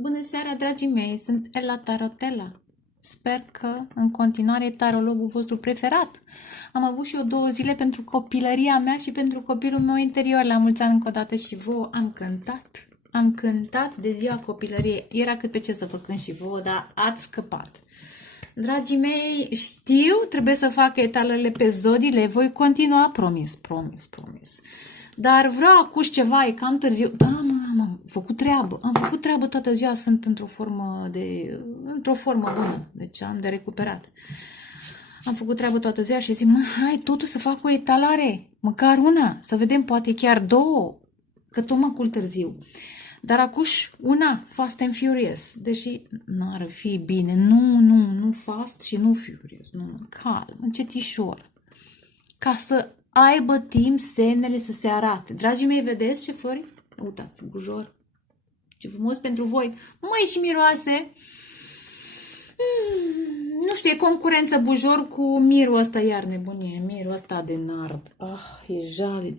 Bună seara, dragii mei! Sunt Ella Tarotella. Sper că în continuare e tarologul vostru preferat. Am avut și eu 2 zile pentru copilăria mea și pentru copilul meu interior. La mulți ani încă o dată și vouă am cântat. Am cântat de ziua copilăriei. Era cât pe ce să vă cânt și vouă, dar ați scăpat. Dragii mei, știu, trebuie să fac etalele pe zodii, le voi continua, promis. Dar vreau acum ceva, e cam târziu. Da, am făcut treabă toată ziua, sunt într-o formă bună, deci am de recuperat. Am făcut treabă toată ziua și zic, hai totuși să fac o etalare, măcar una, să vedem, poate chiar 2, că tot mă culc târziu. Dar acuși una, Fast and Furious, deși nu ar fi bine, nu Fast și nu Furious, nu, calm, încetișor, ca să aibă timp semnele să se arate. Dragii mei, vedeți ce flori? Uitați, bujor, ce frumos pentru voi, mai și miroase. Nu știu, e concurență bujor cu mirul ăsta, iar nebunie, mirul ăsta de nard. E jale,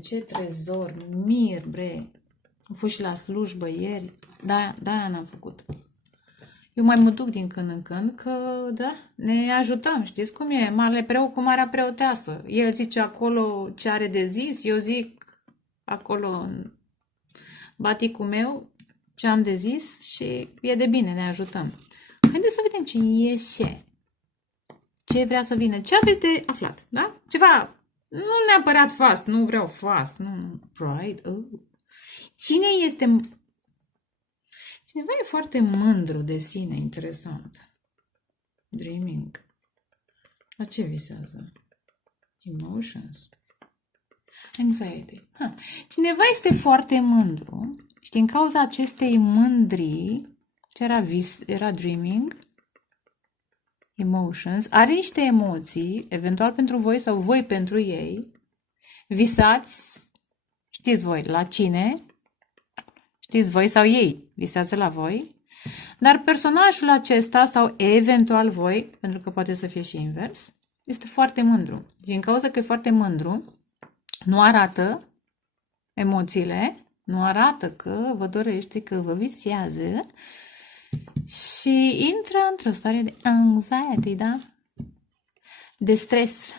ce trezor, mir, bre. Am fost și la slujbă ieri, de-aia n-am făcut. Eu mai mă duc din când în când, că, da, ne ajutăm, știți cum e, marele preot cu marea preoteasă. El zice acolo ce are de zis, eu zic acolo în baticul meu ce am de zis și e de bine, ne ajutăm. Haideți să vedem ce ieșe, ce vrea să vină, ce aveți de aflat, da? Ceva, nu neapărat fast, nu vreau fast, nu, pride, Cineva e foarte mândru de sine, interesant. Dreaming. La ce visează? Emotions. Anxiety. Cineva este foarte mândru și din cauza acestei mândrii, ce era era dreaming, emotions, are niște emoții, eventual pentru voi sau voi pentru ei, visați, știți voi, la cine, știți voi sau ei visează la voi, dar personajul acesta sau eventual voi, pentru că poate să fie și invers, este foarte mândru. Din cauza că e foarte mândru, nu arată emoțiile, nu arată că vă dorește, că vă visează și intră într-o stare de anxiety, da? De stres.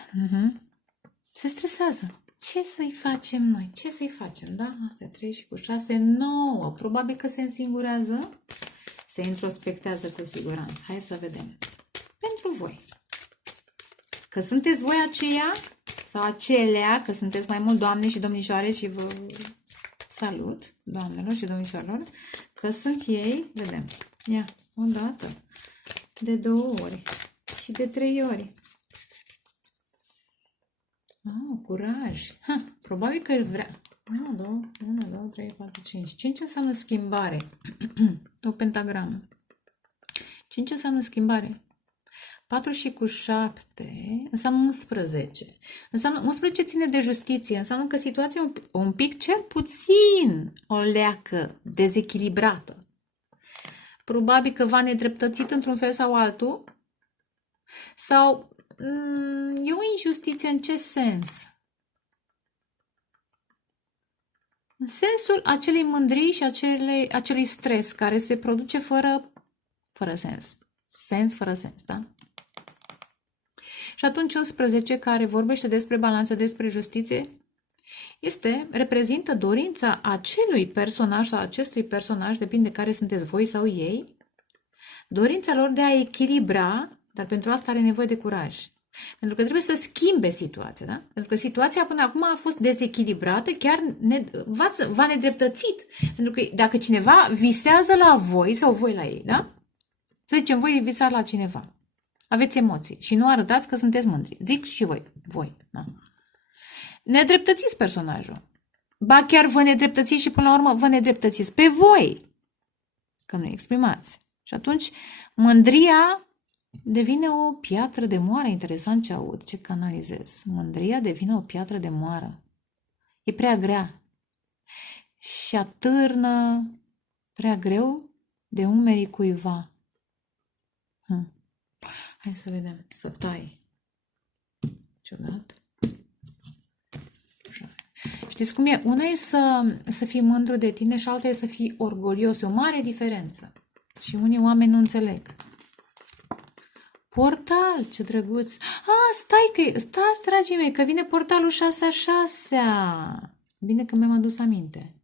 Se stresează. Ce să-i facem noi? Ce să-i facem? Da? Astea 3 și cu 6, 9. Probabil că se însingurează. Se introspectează cu siguranță. Hai să vedem. Pentru voi. Că sunteți voi aceia sau acelea, că sunteți mai mult doamne și domnișoare și vă salut, doamnelor și domnișoarelor, că sunt ei, vedem. Ia, o dată, de 2 ori și de 3 ori. Curaj. Probabil că vrea. 1, 2, 3, 4, 5. 5 înseamnă schimbare. O pentagramă. 5 înseamnă schimbare. 4 și cu 7 înseamnă 11. Înseamnă 11 ține de justiție. Înseamnă că situația e un pic, cel puțin, o leacă dezechilibrată. Probabil că v-a nedreptățit într-un fel sau altul. Sau e o injustiție în ce sens? În sensul acelei mândrii și acelui stres care se produce fără sens. Sens fără sens, da? Și atunci 11, care vorbește despre balanță, despre justiție, reprezintă dorința acelui personaj sau acestui personaj, depinde care sunteți voi sau ei, dorința lor de a echilibra, dar pentru asta are nevoie de curaj. Pentru că trebuie să schimbe situația, da? Pentru că situația până acum a fost dezechilibrată, chiar v-a nedreptățit. Pentru că dacă cineva visează la voi sau voi la ei, da? Să zicem, voi visați la cineva. Aveți emoții și nu arătați că sunteți mândri. Zic și voi, da? Nedreptățiți personajul. Ba chiar vă nedreptățiți și până la urmă vă nedreptățiți pe voi. Că nu exprimați. Și atunci mândria devine o piatră de moară. Interesant ce aud, ce canalizez. Mândria devine o piatră de moară. E prea grea. Și atârnă prea greu de umerii cuiva. Hai să vedem. Să tai. Ciudat. Știți cum e? Una e să fii mândru de tine și alta e să fii orgolios. E o mare diferență. Și unii oameni nu înțeleg. Portal, ce drăguț! Stați, dragii mei, că vine portalul 6-a. Bine că mi-am adus aminte.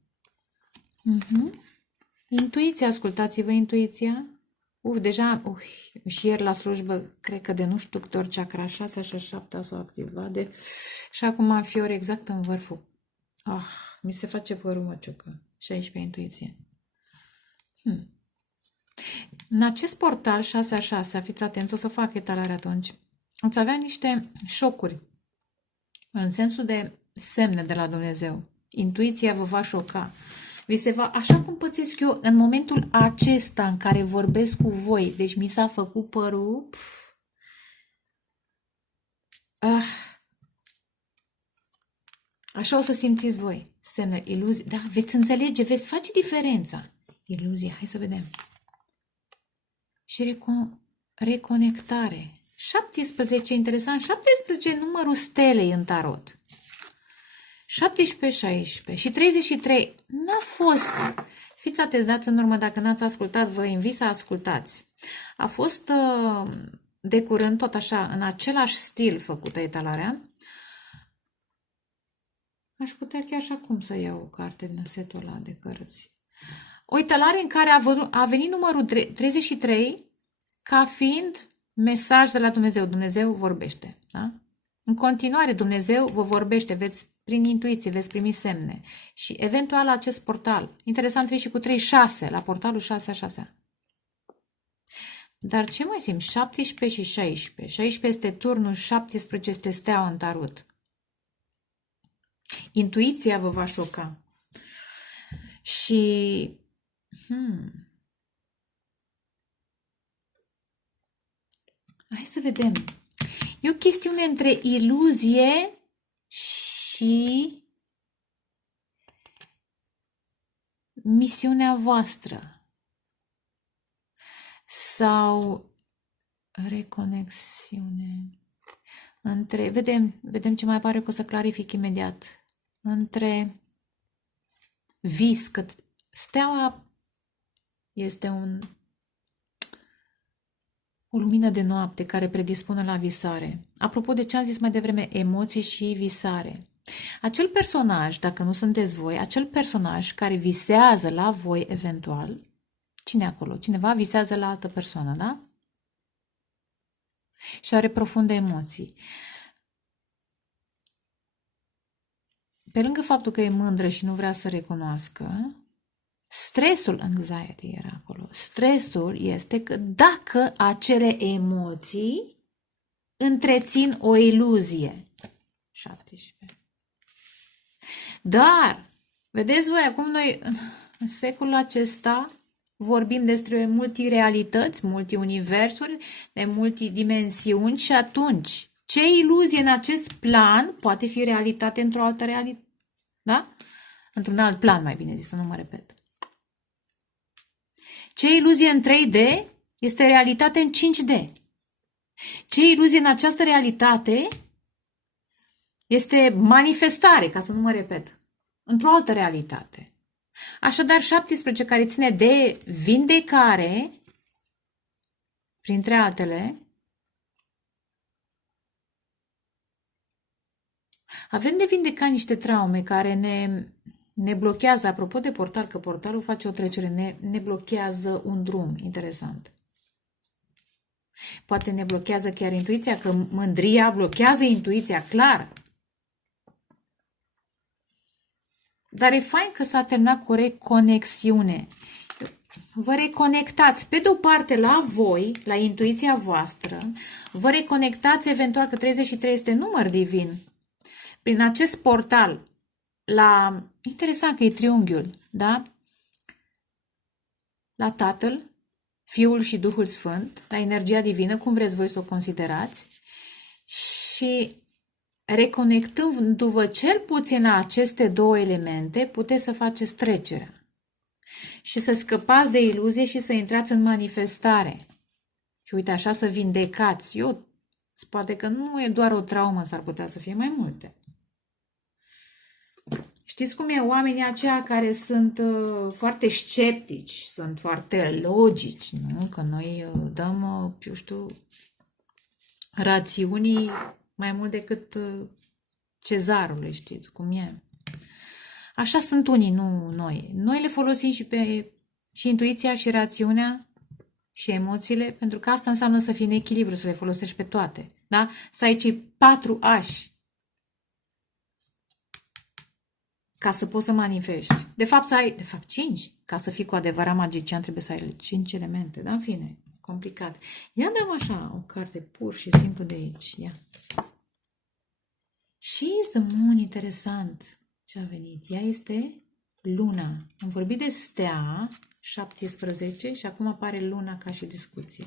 Intuiția, ascultați-vă intuiția. Deja, și ieri la slujbă, cred că de nu știu câte ori chakra 6 și 7 s-au activat. Și acum fiori exact în vârful. Mi se face părul măciucă. 16 intuiție. În acest portal 6-6, fiți atenți, o să fac etalare atunci, ați avea niște șocuri, în sensul de semne de la Dumnezeu. Intuiția vă va șoca. Vi se va, așa cum pățesc eu în momentul acesta în care vorbesc cu voi, deci mi s-a făcut părul, așa o să simțiți voi. Semne, iluzii, da, veți înțelege, veți face diferența. Iluzie, hai să vedem. Și reconectare. 17, interesant, 17 numărul stelei în tarot. 17, 16 și 33 n-a fost. Fiți atenți, dați în urmă, dacă n-ați ascultat, vă invit să ascultați. A fost de curând, tot așa, în același stil făcută etalarea. Aș putea chiar și acum să iau o carte din setul ăla de cărți. O etalare în care a venit numărul 33 ca fiind mesaj de la Dumnezeu. Dumnezeu vorbește. Da? În continuare, Dumnezeu vă vorbește, prin intuiție veți primi semne. Și eventual acest portal, interesant 3 și cu 3, 6, la portalul 6-6. Dar ce mai simt? 17 și 16. 16 este turnul, 17 este steaua în tarot. Intuiția vă va șoca. Și hai să vedem. E o chestiune între iluzie și misiunea voastră. Sau reconexiune. Vedem ce mai apare, că o să clarific imediat. Între vis, că steaua este o lumină de noapte care predispune la visare. Apropo de ce am zis mai devreme, emoții și visare. Acel personaj, dacă nu sunteți voi, acel personaj care visează la voi eventual, cine acolo? Cineva visează la altă persoană, da? Și are profunde emoții. Pe lângă faptul că e mândră și nu vrea să recunoască, stresul, anxiety era acolo. Stresul este că dacă acele emoții întrețin o iluzie. 17. Dar, vedeți voi, acum noi în secolul acesta vorbim despre multirealități, multiuniversuri, de multidimensiuni și atunci ce iluzie în acest plan poate fi realitate într-o altă realitate? Da? Într-un alt plan, mai bine zis, să nu mă repet. Ce iluzie în 3D este realitate în 5D. Ce iluzie în această realitate este manifestare, ca să nu mă repet, într-o altă realitate. Așadar, 17, care ține de vindecare, printre altele, avem de vindecat niște traume care ne blochează, apropo de portal, că portalul face o trecere, ne blochează un drum interesant. Poate ne blochează chiar intuiția, că mândria blochează intuiția, clar. Dar e fain că s-a terminat cu reconexiune. Vă reconectați pe de-o parte la voi, la intuiția voastră, vă reconectați eventual, că 33 este număr divin, prin acest portal, interesant că e triunghiul, da? La Tatăl, Fiul și Duhul Sfânt, la energia divină, cum vreți voi să o considerați, și reconectându-vă cel puțin la aceste două elemente, puteți să faceți trecerea și să scăpați de iluzie și să intrați în manifestare. Și uite, așa să vindecați. Poate că nu e doar o traumă, s-ar putea să fie mai multe. Știți cum e? Oamenii aceia care sunt foarte sceptici, sunt foarte logici, nu? Că noi dăm, eu știu, rațiunii mai mult decât cezarului, știți cum e? Așa sunt unii, nu noi. Noi le folosim și intuiția și rațiunea și emoțiile, pentru că asta înseamnă să fii în echilibru, să le folosești pe toate. Da? Să ai cei 4 ași ca să poți să manifesti. De fapt, 5. Ca să fii cu adevărat magician, trebuie să ai 5 elemente. Da? În fine, complicat. Ia dăm așa o carte pur și simplu de aici. Ia. She's the moon, interesant ce a venit. Ea este luna. Am vorbit de stea, 17, și acum apare luna ca și discuție.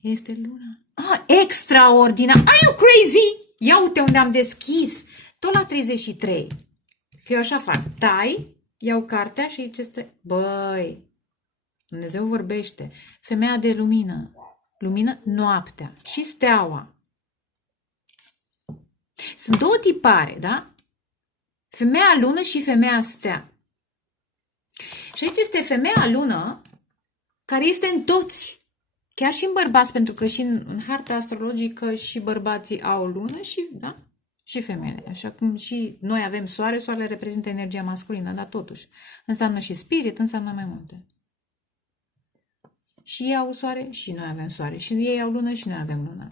Este luna. Ah, extraordinar! Are you crazy? Ia uite unde am deschis. Tot la 33. Că eu așa fac. Tai, iau cartea și ce este... Băi, Dumnezeu vorbește. Femeia de lumină. Lumină, noaptea. Și steaua. Sunt două tipare, da? Femeia lună și femeia stea. Și aici este femeia lună, care este în toți. Chiar și în bărbați, pentru că și în harta astrologică și bărbații au lună și, da? Și femeile. Așa cum și noi avem soare, soarele reprezintă energia masculină, dar totuși înseamnă și spirit, înseamnă mai multe. Și ei au soare și noi avem soare. Și ei au lună și noi avem lună.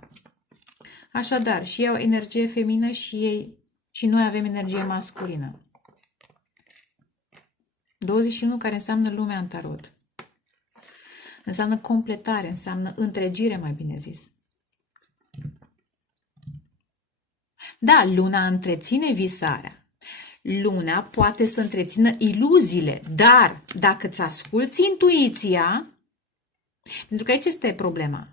Așadar, și ei au energie feminină și noi avem energie masculină. 21, care înseamnă lumea în tarot. Înseamnă completare, înseamnă întregire, mai bine zis. Da, luna întreține visarea. Luna poate să întrețină iluziile, dar dacă îți asculți intuiția, pentru că aici este problema.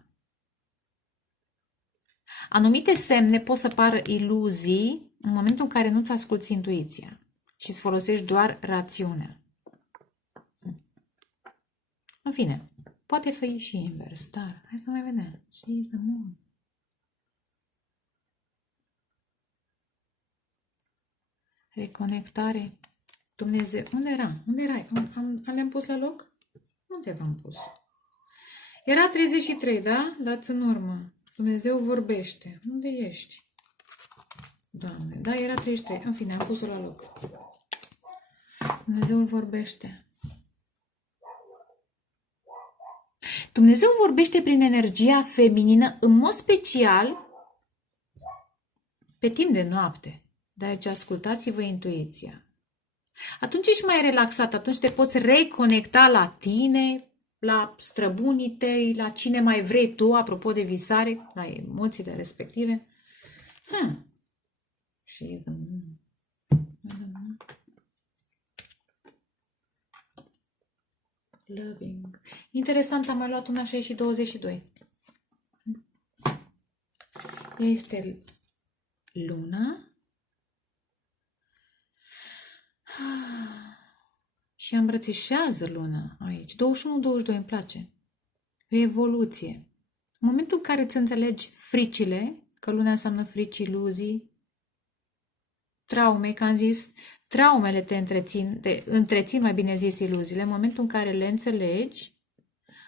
Anumite semne pot să pară iluzii în momentul în care nu-ți asculți intuiția și îți folosești doar rațiunea. În fine, poate fi și invers, dar hai să mai vedem. She's the moon. Reconectare. Dumnezeu, unde era? Unde erai? Le-am pus la loc? Unde l-am pus? Era 33, da? Dați în urmă. Dumnezeu vorbește. Unde ești? Doamne, da, era 33. În fine, am pus-o la loc. Dumnezeu vorbește. Dumnezeu vorbește prin energia feminină, în mod special pe timp de noapte. Deci ascultați-vă intuiția. Atunci ești mai relaxat, atunci te poți reconecta la tine, la străbunii tăi, la cine mai vrei tu, apropo de visare, la emoțiile respective. Și loving. Interesant, am mai luat una 6 și 22. Este luna. Și îmbrățișează luna aici. 21-22 îmi place. O evoluție. În momentul în care îți înțelegi fricile, că luna înseamnă frici, iluzii, traume, că am zis, traumele te întrețin, mai bine zis, iluziile. În momentul în care le înțelegi,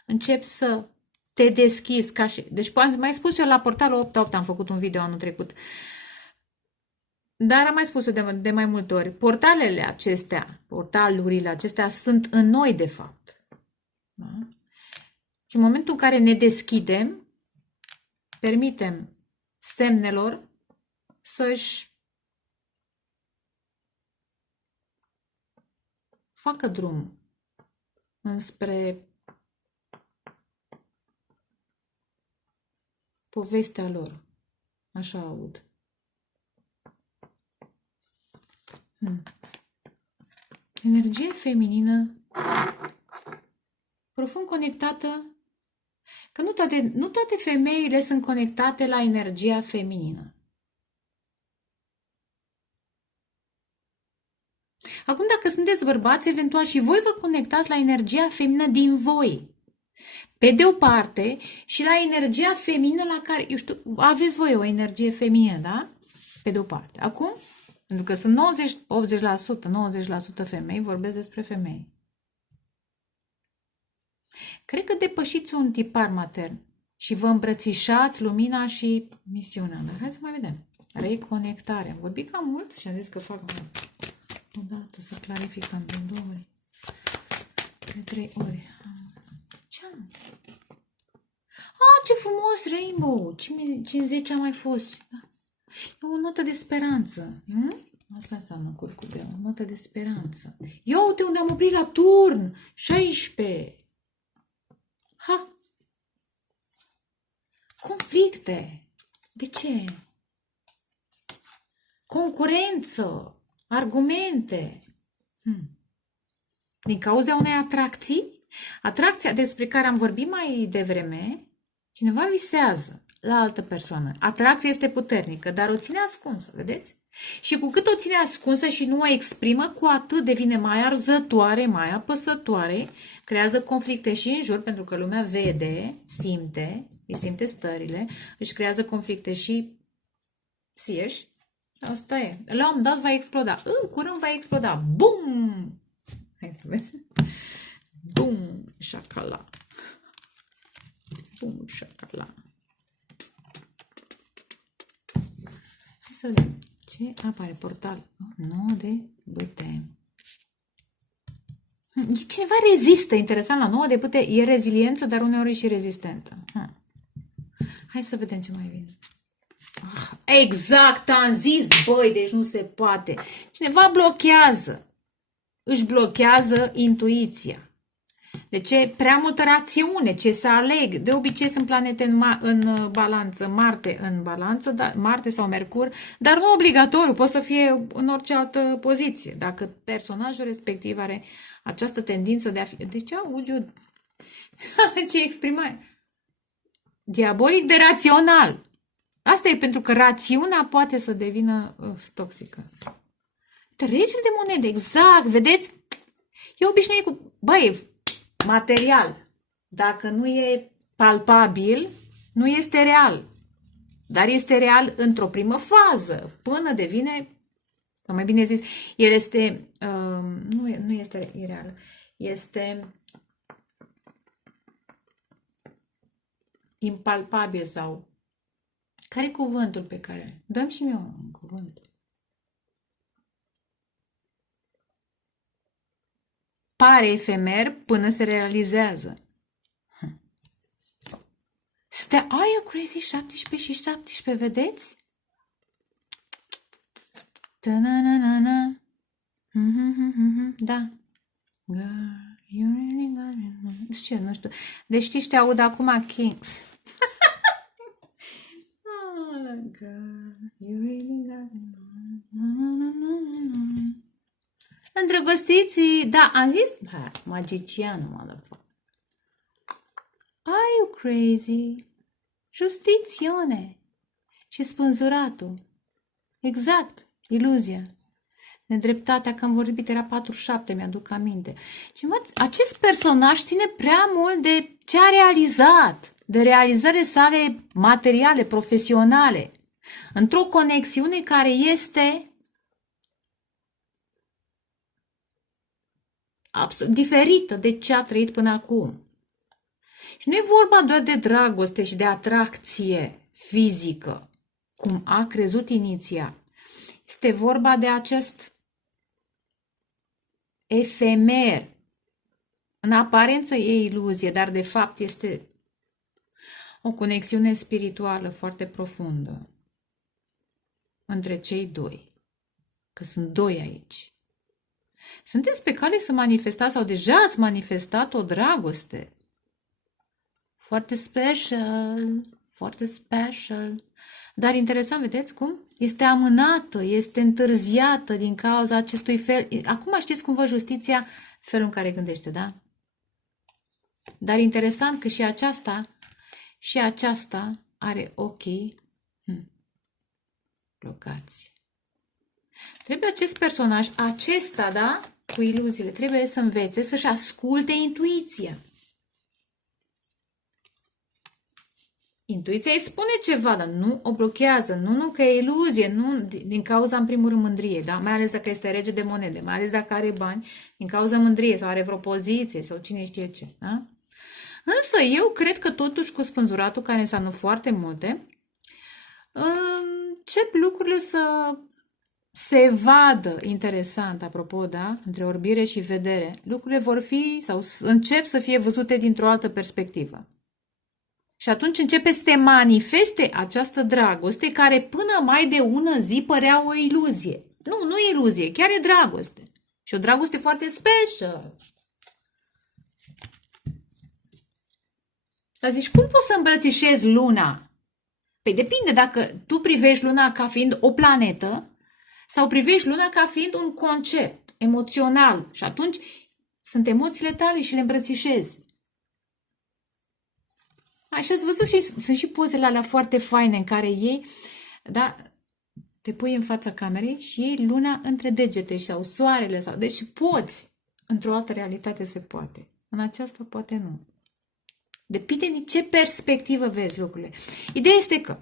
începi să te deschizi. Deci, am mai spus eu la portalul 88, am făcut un video anul trecut. Dar am mai spus-o de mai multe ori. Portalurile acestea sunt în noi, de fapt. Da? Și în momentul în care ne deschidem, permitem semnelor să-și facă drum înspre povestea lor. Așa aud. Energie feminină profund conectată, că nu toate femeile sunt conectate la energia feminină. Acum, dacă sunteți bărbați, eventual și voi vă conectați la energia feminină din voi. Pe de o parte, și la energia feminină la care, eu știu, aveți voi o energie feminină, da? Pe de o parte. Acum, Pentru că sunt 80% femei, vorbesc despre femei. Cred că depășiți un tipar matern și vă îmbrățișați lumina și misiunea. Dar hai să mai vedem. Reconectare. Am vorbit cam mult și am zis că fac o dată să clarificăm de 2 ori. De 3 ori. Ce am? Ce frumos rainbow! 50 a mai fost. Da. E o notă de speranță. Asta înseamnă curcubeu. O notă de speranță. Ia uite unde am oprit la turn. 16. Ha! Conflicte. De ce? Concurență. Argumente. Din cauza unei atracții. Atracția despre care am vorbit mai devreme, cineva visează la altă persoană. Atracția este puternică, dar o ține ascunsă, vedeți? Și cu cât o ține ascunsă și nu o exprimă, cu atât devine mai arzătoare, mai apăsătoare, creează conflicte și în jur, pentru că lumea vede, îi simte stările, își creează conflicte și sieși. Asta e. La un moment dat va exploda. În curând va exploda. Bum! Hai să vedem. Bum! Șacala. Bum! Șacala. Hai să vedem. Ce apare? Portal. 9 de bâte. Cineva rezistă. Interesant, la 9 de bâte e reziliență, dar uneori e și rezistență. Hai să vedem ce mai vine. Exact, am zis, băi, deci nu se poate. Cineva blochează. Își blochează intuiția. De ce? Prea multă rațiune, ce să aleg. De obicei sunt planete în balanță, Marte în balanță, Marte sau Mercur, dar nu obligatoriu, poate să fie în orice altă poziție. Dacă personajul respectiv are această tendință de a fi... De ce aud eu? Ce exprimare? Diabolic de rațional. Asta e pentru că rațiunea poate să devină toxică. Regele de monede, exact, vedeți? E obișnuit cu, băi, material. Dacă nu e palpabil, nu este real. Dar este real într-o primă fază, până devine, sau mai bine zis, el este, nu este real, este impalpabil sau... Care e cuvântul pe care... Dăm și eu un cuvânt. Pare efemer până se realizează. Are you crazy? 17 și 17, vedeți? Da. Girl, you really got it. Ce, nu știu. Deci știi, te aud acum Kings. Girl, you really got it. Îndrăgostiții, da, am zis? Magicianul, motherfucker. Are you crazy? Justițiune. Și spânzuratul. Exact, iluzia. Nedreptatea, că am vorbit, era 47, mi-aduc aminte. Și acest personaj ține prea mult de ce a realizat, de realizările sale materiale, profesionale, într-o conexiune care este absolut diferită de ce a trăit până acum. Și nu e vorba doar de dragoste și de atracție fizică, cum a crezut inițial. Este vorba de acest efemer. În aparență e iluzie, dar de fapt este o conexiune spirituală foarte profundă între cei doi. Că sunt doi aici. Sunteți pe cale să manifestați sau deja ați manifestat o dragoste. Foarte special, foarte special. Dar interesant, vedeți cum? Este amânată, este întârziată din cauza acestui fel. Acum știți cum vă justiția felul în care gândește, da? Dar interesant că și aceasta are ochii blocați. Trebuie acest personaj, acesta, da? Cu iluziile, trebuie să învețe să-și asculte intuiția. Intuiția îi spune ceva, dar nu o blochează. Nu, că e iluzie, nu din cauza, în primul rând, mândriei, da? Mai ales dacă este rege de monede, mai ales dacă are bani, din cauza mândriei sau are vreo poziție sau cine știe ce, da? Însă eu cred că totuși cu spânzuratul, care înseamnă foarte multe, încep lucrurile să se vadă interesant, apropo, da? Între orbire și vedere. Lucrurile vor fi sau încep să fie văzute dintr-o altă perspectivă. Și atunci începe să se manifeste această dragoste care până mai de ună zi părea o iluzie. Nu e iluzie, chiar e dragoste. Și o dragoste foarte special. Dar zici, cum poți să îmbrățișezi luna? Păi depinde dacă tu privești luna ca fiind o planetă sau privești luna ca fiind un concept emoțional. Și atunci sunt emoțiile tale și le îmbrățișezi. Așa ați văzut și sunt și pozele alea foarte faine în care ei, da, te pui în fața camerei și iei luna între degete sau soarele. Deci poți. Într-o altă realitate se poate. În aceasta poate nu. Depinde de ce perspectivă vezi lucrurile. Ideea este că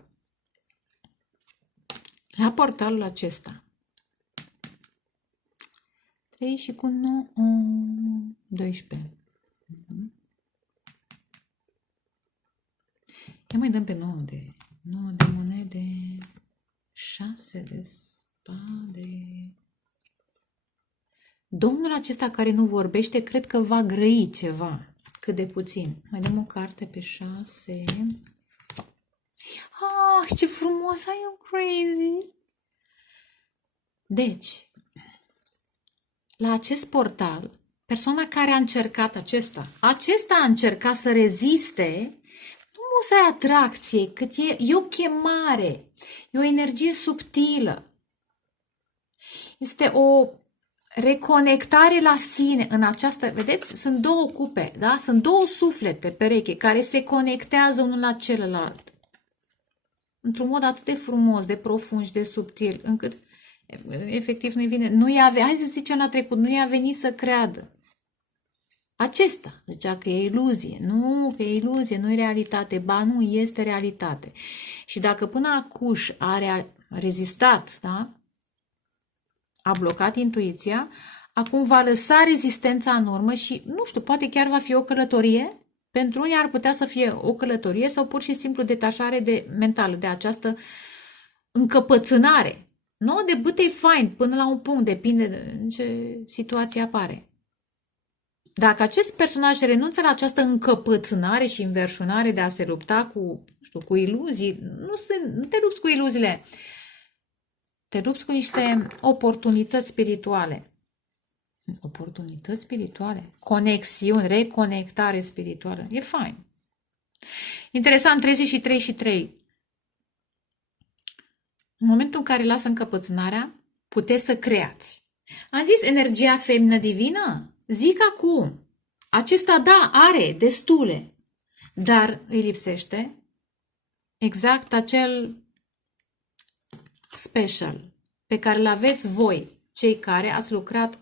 la portalul acesta 3 și cu 9, 12. Ia mai dăm pe 9 de monede, 6 de spade. Domnul acesta care nu vorbește, cred că va grăi ceva, cât de puțin. Mai dăm o carte pe 6. Ce frumos, I am crazy! Deci, la acest portal, persoana care a încercat acesta a încercat să reziste. Nu să ai atracție, cât e o chemare, e o energie subtilă. Este o reconectare la sine în această, vedeți, sunt două cupe, da? Sunt două suflete pereche care se conectează unul la celălalt. Într-un mod atât de frumos, de profund și de subtil, încât efectiv hai să zicem la trecut, nu i-a venit să creadă. Acesta zicea că e iluzie. Nu, că e iluzie, nu e realitate. Ba nu, este realitate. Și dacă până acuși a rezistat, da? A blocat intuiția, acum va lăsa rezistența în urmă și, nu știu, poate chiar va fi o călătorie. Pentru unii ar putea să fie o călătorie sau pur și simplu detașare mentală de această încăpățânare. Nu, de bâte fain până la un punct, depinde de ce situație apare. Dacă acest personaj renunță la această încăpățânare și înverșunare de a se lupta cu iluzii, nu te lupți cu iluziile, te lupți cu niște oportunități spirituale. Oportunități spirituale? Conexiuni, reconectare spirituală. E fain. Interesant, 33 și 3. În momentul în care lasă încăpățânarea, puteți să creați. Am zis energia feminină divină? Zic acum, acesta da, are destule, dar îi lipsește exact acel special pe care îl aveți voi, cei care ați lucrat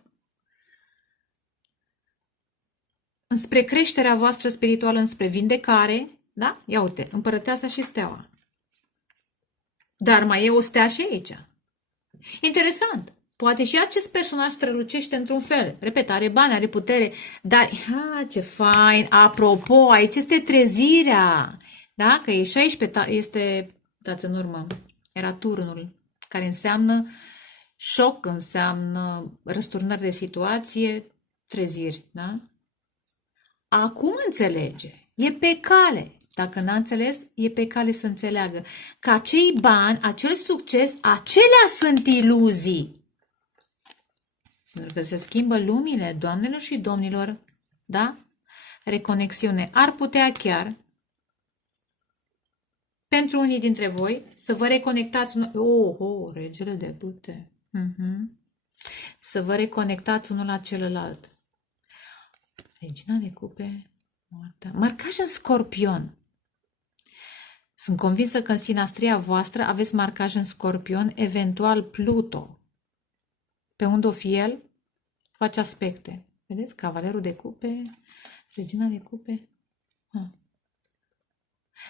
înspre creșterea voastră spirituală, înspre vindecare, da? Ia uite, împărăteasa și steaua. Dar mai e o stea și aici. Interesant. Poate și acest personaj strălucește într-un fel. Repet, are bani, are putere, dar, ce fain, apropo, aici este trezirea, da? Că e 16, dați în urmă, era turnul, care înseamnă șoc, înseamnă răsturnări de situație, treziri, da? Acum înțelege, e pe cale. Dacă n-a înțeles, e pe cale să înțeleagă că acei bani, acel succes, acelea sunt iluzii. Pentru că se schimbă lumile, doamnelor și domnilor, da? Reconexiune. Ar putea chiar, pentru unii dintre voi, să vă reconectați, regele de bâte. Să vă reconectați unul la celălalt. Regina de cupe, moartea. Marcaj în Scorpion. Sunt convinsă că în sinastria voastră aveți marcaj în Scorpion, eventual Pluto. Pe unde o fi el, face aspecte. Vedeți? Cavalerul de cupe, regina de cupe.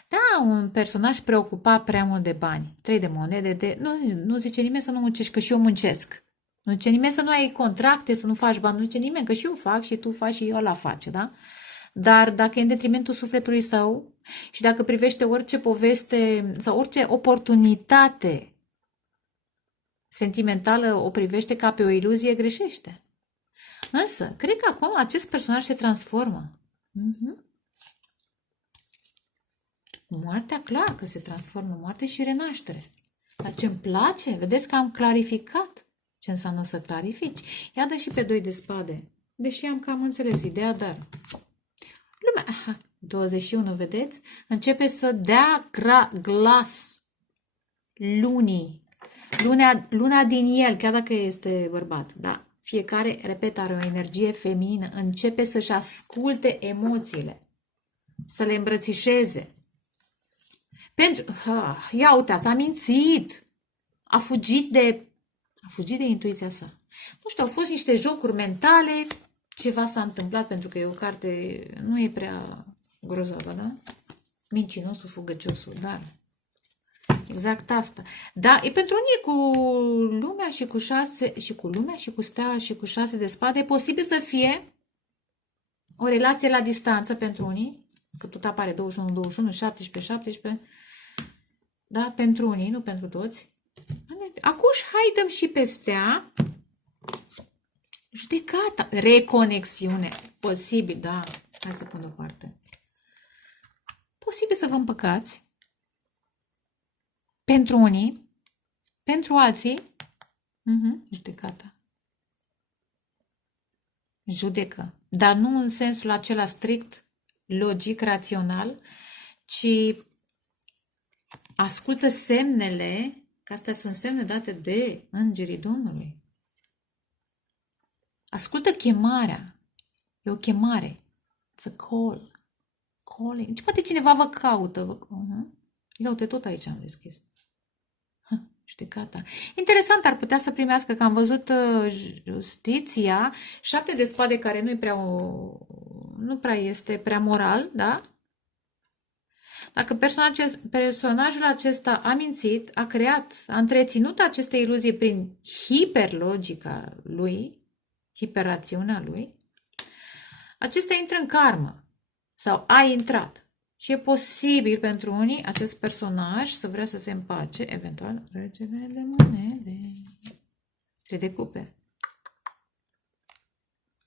Da, un personaj preocupat prea mult de bani. 3 de monede, nu zice nimeni să nu muncești, că și eu muncesc. Nu zice nimeni să nu ai contracte, să nu faci bani. Nu zice nimeni că și eu fac și tu faci și ăla face, da? Dar dacă e în detrimentul sufletului său și dacă privește orice poveste sau orice oportunitate sentimentală o privește ca pe o iluzie, greșește. Însă, cred că acum acest personaj se transformă. Moartea, clar că se transformă, moarte și renaștere. Dar ce-mi place, vedeți că am clarificat ce înseamnă să clarifici. Ia dă și pe 2 de spade. Deși am cam înțeles ideea, dar lumea, 21, vedeți? Începe să dea glas lunii. Luna din el, chiar dacă este bărbat, da? Fiecare, repet, are o energie feminină. Începe să-și asculte emoțiile, să le îmbrățișeze. Ia uitați, a mințit, a fugit de intuiția sa. Nu știu, au fost niște jocuri mentale, ceva s-a întâmplat, pentru că e o carte, nu e prea grozavă, da? Mincinosul, fugăciosul, dar exact asta. Da, e pentru unii cu lumea și cu 6, și cu lumea și cu stea și cu 6 de spade, e posibil să fie o relație la distanță pentru unii, că tot apare 21, 21, 17, 17, da, pentru unii, nu pentru toți. Acum hai dăm și pe stea. Judecata, reconexiune, posibil, da, hai să pun deoparte. Posibil să vă împăcați. Pentru unii, pentru alții, judecata. Judecă, dar nu în sensul acela strict, logic, rațional, ci ascultă semnele, că astea sunt semne date de îngerii Domnului. Ascultă chemarea. E o chemare. It's a call. Calling. Deci poate cineva vă caută. Ia uite, tot aici am deschis. Judecata. Interesant, ar putea să primească, că am văzut justiția, 7 de spade, care nu prea este prea moral, da? Dacă personajul acesta a mințit, a întreținut aceste iluzii prin hiperlogica lui, hiperrațiunea lui, acesta intră în karmă sau a intrat. Și e posibil pentru unii acest personaj să vrea să se împace, eventual, regele de monede, 3 de cupe.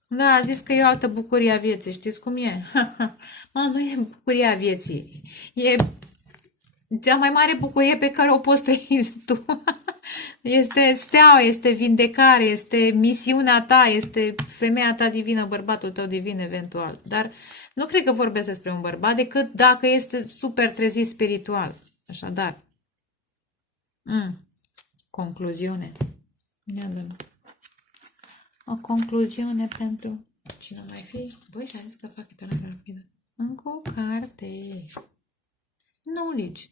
Da, a zis că e o altă bucurie a vieții, știți cum e? Mă, nu e bucuria vieții, e cea mai mare bucurie pe care o poți trăi tu. Este steaua, este vindecare, este misiunea ta, este femeia ta divină, bărbatul tău divin eventual. Dar nu cred că vorbesc despre un bărbat, decât dacă este super trezit spiritual. Așadar, concluziune. Ia dă-mi. O concluziune pentru cine mai fi? Băi, și-a zis că fac italiană rapidă. Încă o carte. Knowledge.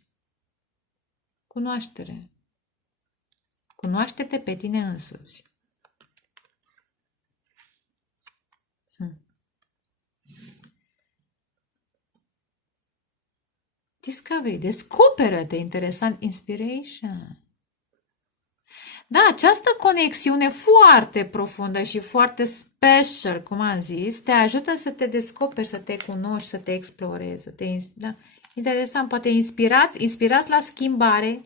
Cunoaștere. Cunoaște-te pe tine însuți. Discovery. Descoperă-te. Interesant. Inspiration. Da, această conexiune foarte profundă și foarte special, cum am zis, te ajută să te descoperi, să te cunoști, să te explorezi. Da. Interesant, poate inspirați la schimbare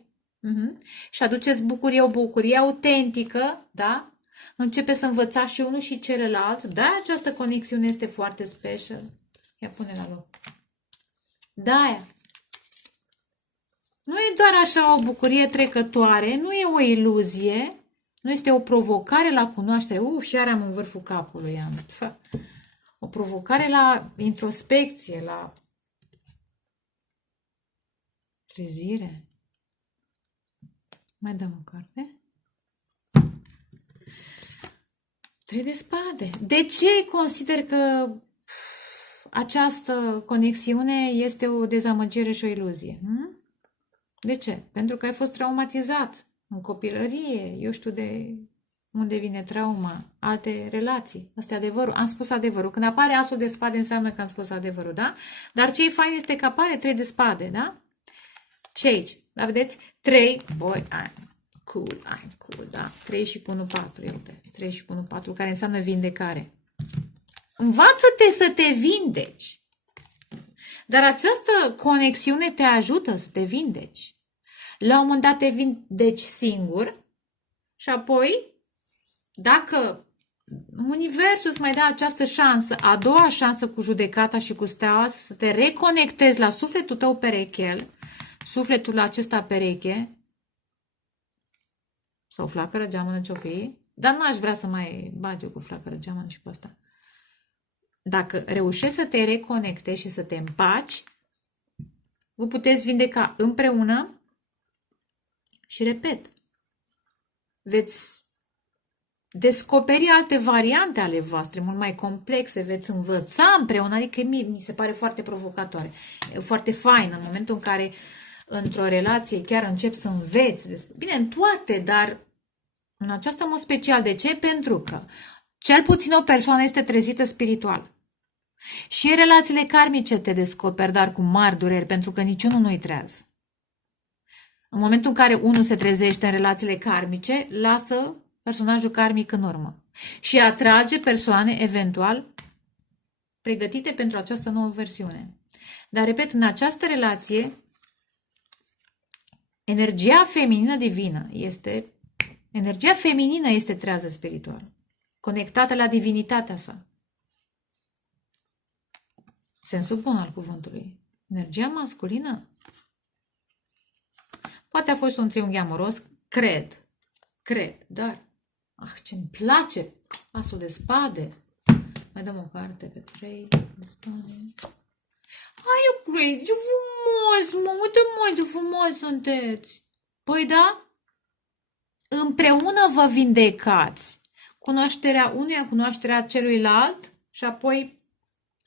și aduceți bucurie, o bucurie autentică, da? Începe să învățați și unul și celălalt. Da, această conexiune este foarte special. Ia pune la loc. Da, nu e doar așa o bucurie trecătoare, nu e o iluzie, nu este o provocare la cunoaștere. Și iar am în vârful capului. O provocare la introspecție, la trezire. Mai dăm o carte. 3 de spade. De ce consider că această conexiune este o dezamăgire și o iluzie? De ce? Pentru că ai fost traumatizat în copilărie, eu știu, de Unde vine trauma? Alte relații. Asta e adevărul. Am spus adevărul. Când apare asul de spade, înseamnă că am spus adevărul, da? Dar ce e fain este că apare 3 de spade, da? Și aici, da, vedeți? 3, boy, I'm cool, da? 3 și cu 1, 4, uite. 3 și cu 1, 4, care înseamnă vindecare. Învață-te să te vindeci. Dar această conexiune te ajută să te vindeci. La un moment dat te vindeci singur și apoi, dacă universul îți mai dă această șansă, a doua șansă cu judecata și cu steaua, să te reconectezi la sufletul tău perechel, sufletul acesta pereche, sau flacără geamănă ce-o fi, dar n-aș vrea să mai bagi eu cu flacără geamănă și pe asta. Dacă reușești să te reconectezi și să te împaci, vă puteți vindeca împreună și, repet, veți descoperi alte variante ale voastre, mult mai complexe, veți învăța împreună, adică mi se pare foarte provocatoare, foarte fain în momentul în care într-o relație chiar începi să înveți, bine, în toate, dar în aceasta mod special. De ce? Pentru că cel puțin o persoană este trezită spiritual. Și în relațiile karmice te descoperi, dar cu mari dureri, pentru că niciunul nu-i treaz. În momentul în care unul se trezește în relațiile karmice, lasă personajul karmic în urmă și atrage persoane eventual pregătite pentru această nouă versiune. Dar, repet, în această relație, energia feminină divină este, energia feminină este trează spiritual, conectată la divinitatea sa. Sensul bun al cuvântului. Energia masculină poate a fost un triunghi amoros, cred, dar ce-mi place asul de spade. Mai dăm o carte pe 3 de spade. Ai, eu cred, ce frumos, mă, uite, mă, ce frumos sunteți. Păi da, împreună vă vindecați. Cunoașterea unuia, cunoașterea celuilalt și apoi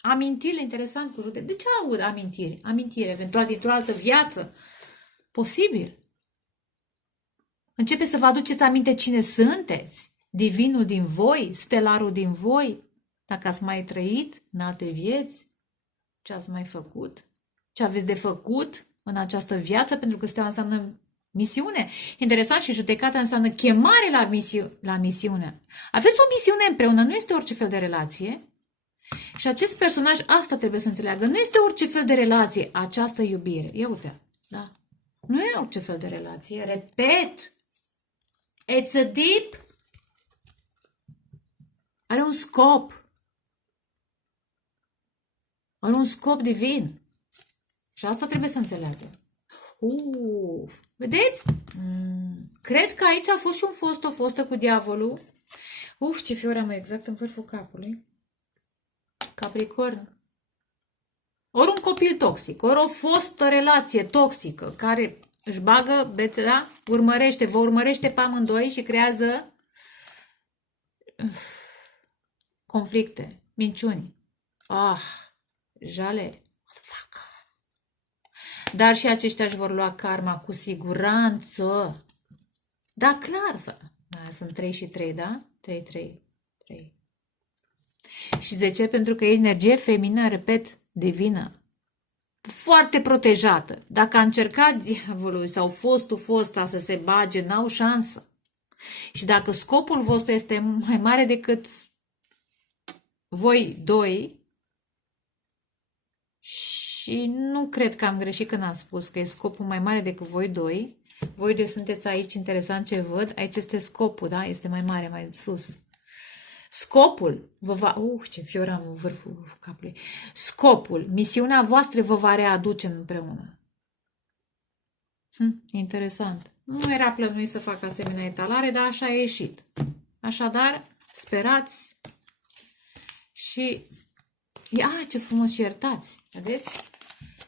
amintirile, interesant cu judec. De ce aud amintiri? Amintiri, eventual dintr-o altă viață. Posibil. Începe să vă aduceți aminte cine sunteți, divinul din voi, stelarul din voi, dacă ați mai trăit în alte vieți, ce ați mai făcut, ce aveți de făcut în această viață, pentru că steaua înseamnă misiune. Interesant, și judecata înseamnă chemare la misiune. Aveți o misiune împreună, nu este orice fel de relație. Și acest personaj, asta trebuie să înțeleagă, nu este orice fel de relație, această iubire. Ia uite, da? Nu e orice fel de relație, repet, it's a deep, are un scop. Are un scop divin. Și asta trebuie să înțeleagă. Vedeți? Cred că aici a fost și o fostă cu diavolul. Ce fior am exact în vârful capului. Capricorn. Ori un copil toxic, ori o fostă relație toxică care își bagă bețe, da? Vă urmărește pe amândoi și creează conflicte, minciuni. Jale. Dar și aceștia își vor lua karma cu siguranță. Da, clar. Sunt 3 și 3, da? 3. Și 10 pentru că e energie feminină, repet, divină. Foarte protejată. Dacă a încercat diavolul sau fosta să se bage, n-au șansă. Și dacă scopul vostru este mai mare decât voi doi, și nu cred că am greșit când am spus că e scopul mai mare decât voi doi sunteți aici, interesant ce văd, aici este scopul, da? Este mai mare, mai sus. Scopul vă va... ce fior am în vârful capului. Scopul, misiunea voastră vă va readuce împreună. Interesant. Nu era plănuit să fac asemenea etalare, dar așa a ieșit. Așadar, sperați și... ce frumos, și iertați. Vedeți?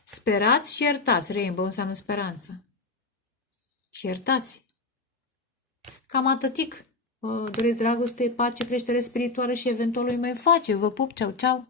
Sperați și iertați. Rainbow înseamnă speranță. Și iertați. Cam atâtic. Vă doresc dragoste, pace, creștere spirituală și eventual îi mai face. Vă pup, ceau, ceau!